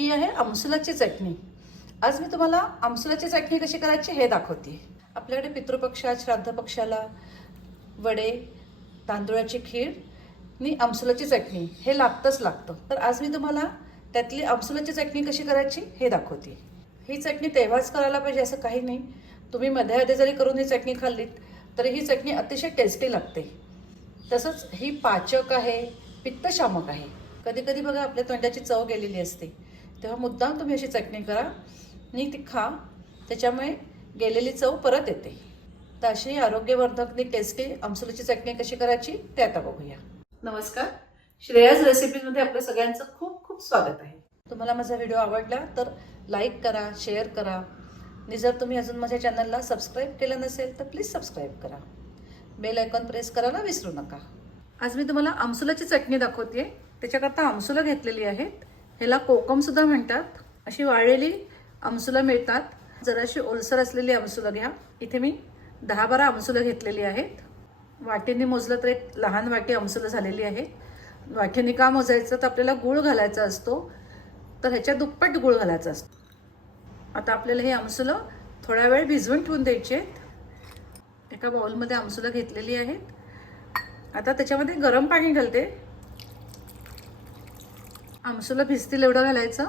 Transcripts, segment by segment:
ही आहे आमसुलाची चटणी. आज मी तुम्हाला आमसुलाची चटणी कशी करायची हे दाखवते. आपल्याकडे पितृपक्षात श्राद्ध पक्षाला वडे तांदूळाची खीर आणि आमसुलाची चटणी हे लागतंच लागतं. तर आज मी तुम्हाला त्यातली आमसुलाची चटणी कशी करायची हे दाखवते. ही चटणी तेव्हाच करायला पाहिजे असं काही नाही. तुम्ही मध्ये मध्ये जरी करून ही चटणी खाल्लीत तरी ही चटणी अतिशय टेस्टी लागते. तसंच ही पाचक आहे पित्तशामक आहे. कधी कधी बघा आपल्या तोंडाची चव गेलेली असते. तेव्हा मुद्दाम तुम्ही अशी चटणी करा आणि ती खा त्याच्यामुळे गेलेली चव परत येते. तर अशी आरोग्यवर्धक आणि टेस्टी आमसुलीची चटणी कशी करायची ते आता बघूया. नमस्कार. श्रेयाज रेसिपीजमध्ये आपल्या सगळ्यांचं खूप खूप स्वागत आहे. तुम्हाला माझा व्हिडिओ आवडला तर लाईक करा शेअर करा. आणि जर तुम्ही अजून माझ्या चॅनलला सबस्क्राईब केलं नसेल तर प्लीज सबस्क्राईब करा. बेल आयकॉन प्रेस करायला विसरू नका. आज मी तुम्हाला आमसुलाची चटणी दाखवते त्याच्याकरता आमसुलं घेतलेली आहेत. ह्याला कोकमसुद्धा म्हणतात. अशी वाळलेली आमसुलं मिळतात. जराशी ओलसर असलेली आमसुलं घ्या. इथे मी दहा बारा आमसुलं घेतलेली आहेत. वाटीने मोजलं तर एक लहान वाटी आमसुलं झालेली आहे. वाटीने का मोजायचं? तर आपल्याला गुळ घालायचा असतो. तर ह्याच्या दुप्पट गुळ घालायचा असतो. आता आपल्याला हे आमसुलं थोडा वेळ भिजवून ठेवून द्यायचे आहेत. एका बाउलमध्ये आमसुलं घेतलेली आहेत. आता त्याच्यामध्ये गरम पाणी घालते. आमसुलं भिजतील एवढं घालायचं.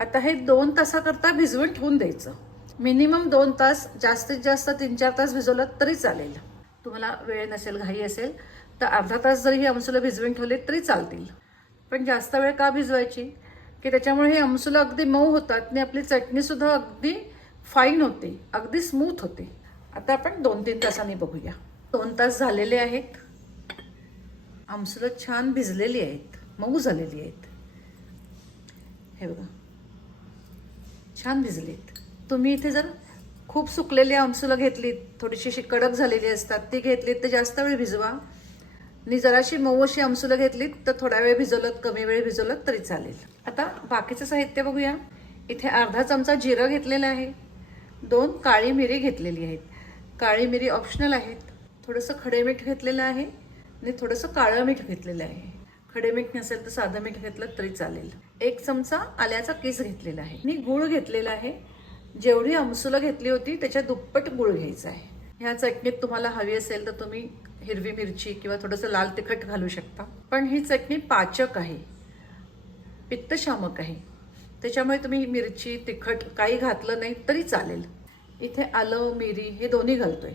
आता हे दोन तासाकरता भिजवून ठेवून द्यायचं. मिनिमम दोन तास जास्तीत जास्त तीन चार तास भिजवलं तरी चालेल. तुम्हाला वेळ नसेल घाई असेल तर अर्धा तास जरी ही आमसुलं भिजवून ठेवली तरी चालतील. पण जास्त वेळ का भिजवायची? की त्याच्यामुळे हे आमसुलं अगदी मऊ होतात आणि आपली चटणीसुद्धा अगदी फाईन होते अगदी स्मूथ होते. आता आपण दोन तीन तासांनी बघूया. दोन तास झालेले आहेत. आमसुलं छान भिजलेली आहेत मऊ झालेली आहेत. हे बघा. छान भिजलीत. तुम्ही इथे जर खूप सुकलेली आमसुलं घेतलीत थोडीशी अशी कडक झालेली असतात ती घेतलीत तर जास्त वेळ भिजवा. आणि जराशी मऊ अशी आमसुलं घेतलीत तर थोडा वेळ भिजवलं कमी वेळ भिजवलं तरी चालेल. आता बाकीचं साहित्य बघूया. इथे अर्धा चमचा जिरं घेतलेलं आहे. दोन काळी मिरी घेतलेली आहेत. काळी मिरी ऑप्शनल आहेत. थोडंसं खडे मीठ घेतलेलं आहे आणि थोडंसं काळं मीठ घेतलेलं आहे. खडे मीठ नसेल तर साधं मीठ घेतलं तरी चालेल. एक चमचा आल्याचा केस घेतलेला आहे. मी गूळ घेतलेला आहे. जेवढी आमसुलं घेतली होती त्याच्या दुप्पट गूळ घ्यायचा आहे. ह्या चटणीत तुम्हाला हवी असेल तर तुम्ही हिरवी मिरची किंवा थोडंसं लाल तिखट घालू शकता. पण ही चटणी पाचक आहे. पित्तशामक आहे. त्याच्यामुळे तुम्ही मिरची तिखट काही घातलं नाही तरी चालेल. इथे आलं मिरी हे दोन्ही घालतोय.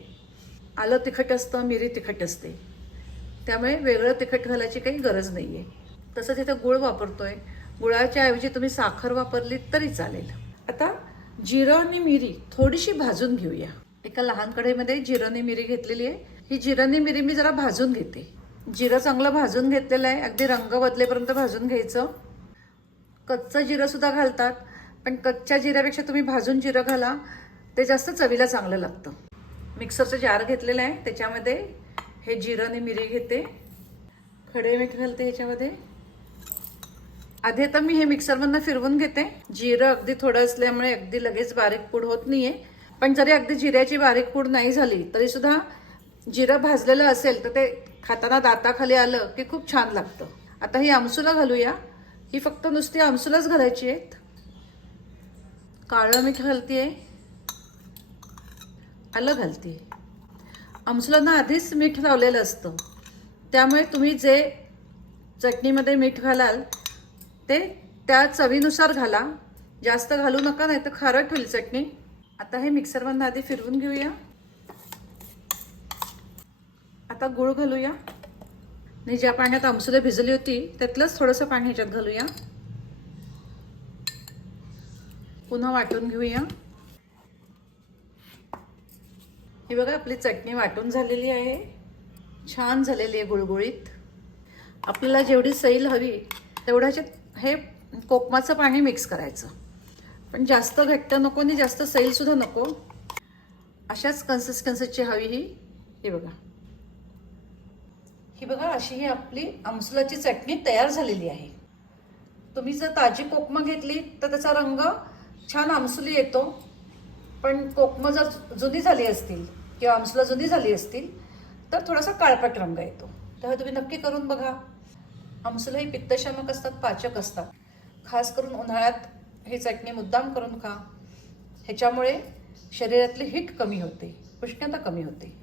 आलं तिखट असतं मिरी तिखट असते. त्यामुळे वेगळं तिखट घालायची काही गरज नाही आहे तसंच इथं गुळ वापरतोय. गुळाच्या ऐवजी तुम्ही साखर वापरली तरी चालेल. आता जिरं आणि मिरी थोडीशी भाजून घेऊया. एका लहान कढईमध्ये जिरं आणि मिरी घेतलेली आहे. ही जिरं आणि मिरी मी जरा भाजून घेते. जिरं चांगलं भाजून घेतलेलं आहे. अगदी रंग बदलेपर्यंत भाजून घ्यायचं. कच्चं जिरं सुद्धा घालतात. पण कच्च्या जिऱ्यापेक्षा तुम्ही भाजून जिरं घाला. ते जास्त चवीला चांगलं लागतं. मिक्सरचं जार घेतलेलं आहे. त्याच्यामध्ये हे जिरं आणि मिरी घेते. खडे मीठ घालते ह्याच्यामध्ये आधी आता मी हे मिक्सरमधनं फिरवून घेते. जिरं अगदी थोडं असल्यामुळे अगदी लगेच बारीक पूड होत नाहीये. पण जरी अगदी जिऱ्याची बारीक पूड नाही झाली तरी सुद्धा जिरं भाजलेलं असेल तर ते खाताना दाताखाली आलं की खूप छान लागतं. आता ही आमसुला घालूया. ही फक्त नुसती आमसुलाच घालायची आहेत. काळं मीठ घालतीये. आलं घालते आमसुलांना आधीच मीठ लावलेलं असतं. त्यामुळे तुम्ही जे चटणीमध्ये मीठ घालाल ते त्या चवीनुसार घाला. जास्त घालू नका नाही तर खारट होईल चटणी. आता हे मिक्सरमधनं आधी फिरवून घेऊया. आता गूळ घालूया. आणि ज्या पाण्यात आमसुले भिजली होती त्यातलंच थोडंसं पाणी ह्याच्यात घालूया. पुन्हा वाटून घेऊया. ही बघा आपली चटणी वाटून झालेली आहे. छान झालेली आहे गुळगुळीत. आपल्याला जेवढी सैल हवी तेवढ्याचे हे कोकमाचं पाणी मिक्स करायचं. पण जास्त घट्ट नको आणि जास्त सैलसुद्धा नको. अशाच कन्सिस्टन्सीची हवी ही. हे बघा. ही बघा अशी ही आपली आमसुलाची चटणी तयार झालेली आहे. तुम्ही जर ताजी कोकमं घेतली तर त्याचा रंग छान आमसुली येतो. पण कोकमं जर जुनी झाली असतील किंवा आमसुला जुनी झाली असतील तर थोडासा काळपट रंग येतो. तेव्हा तुम्ही नक्की करून बघा. आमसुलं ही पित्तशामक असतात पाचक असतात. खास करून उन्हाळ्यात ही चटणी मुद्दाम करून खा. ह्याच्यामुळे शरीरातली हिट कमी होते उष्णता कमी होते.